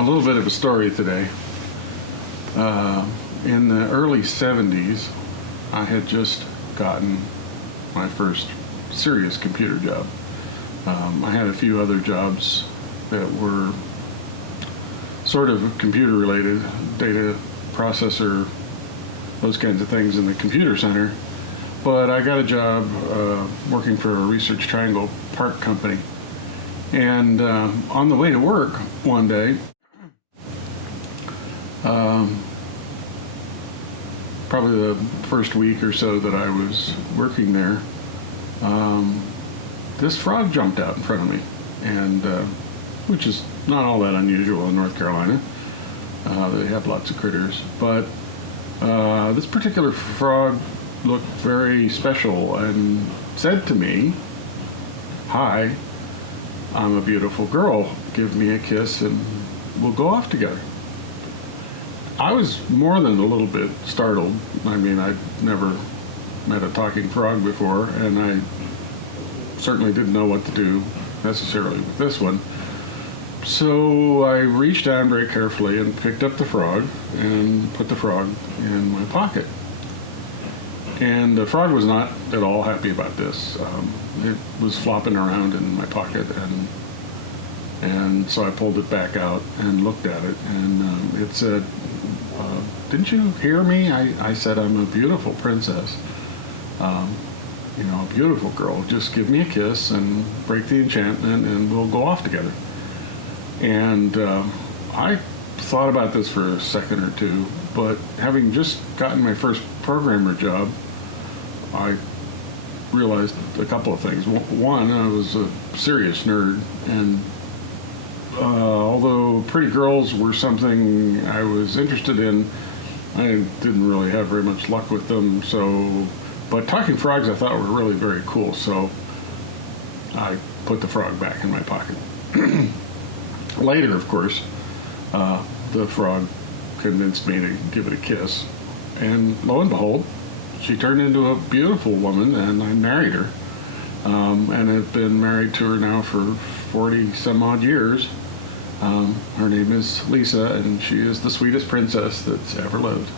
a little bit of a story today. In the early 70s, I had just gotten my first serious computer job. I had a few other jobs that were sort of computer related, data processor, those kinds of things in the computer center. But I got a job working for a Research Triangle Park company. And on the way to work one day, probably the first week or so that I was working there, this frog jumped out in front of me, and which is not all that unusual in North Carolina. They have lots of critters, but this particular frog looked very special and said to me, "Hi, I'm a beautiful girl. Give me a kiss and we'll go off together." I was more than a little bit startled. I mean, I'd never met a talking frog before, and I certainly didn't know what to do necessarily with this one. So I reached down very carefully and picked up the frog and put the frog in my pocket. And the frog was not at all happy about this. It was flopping around in my pocket, and so I pulled it back out and looked at it, and it said, "Didn't you hear me? I said I'm a beautiful princess, a beautiful girl. Just give me a kiss and break the enchantment, and we'll go off together." And I thought about this for a second or two, but having just gotten my first programmer job, I realized a couple of things. One, I was a serious nerd, and although pretty girls were something I was interested in, I didn't really have very much luck with them. But talking frogs I thought were really very cool, so I put the frog back in my pocket. Later, of course, the frog convinced me to give it a kiss, and lo and behold, she turned into a beautiful woman, and I married her, and have been married to her now for 40 some odd years. Her name is Lisa, and she is the sweetest princess that's ever lived.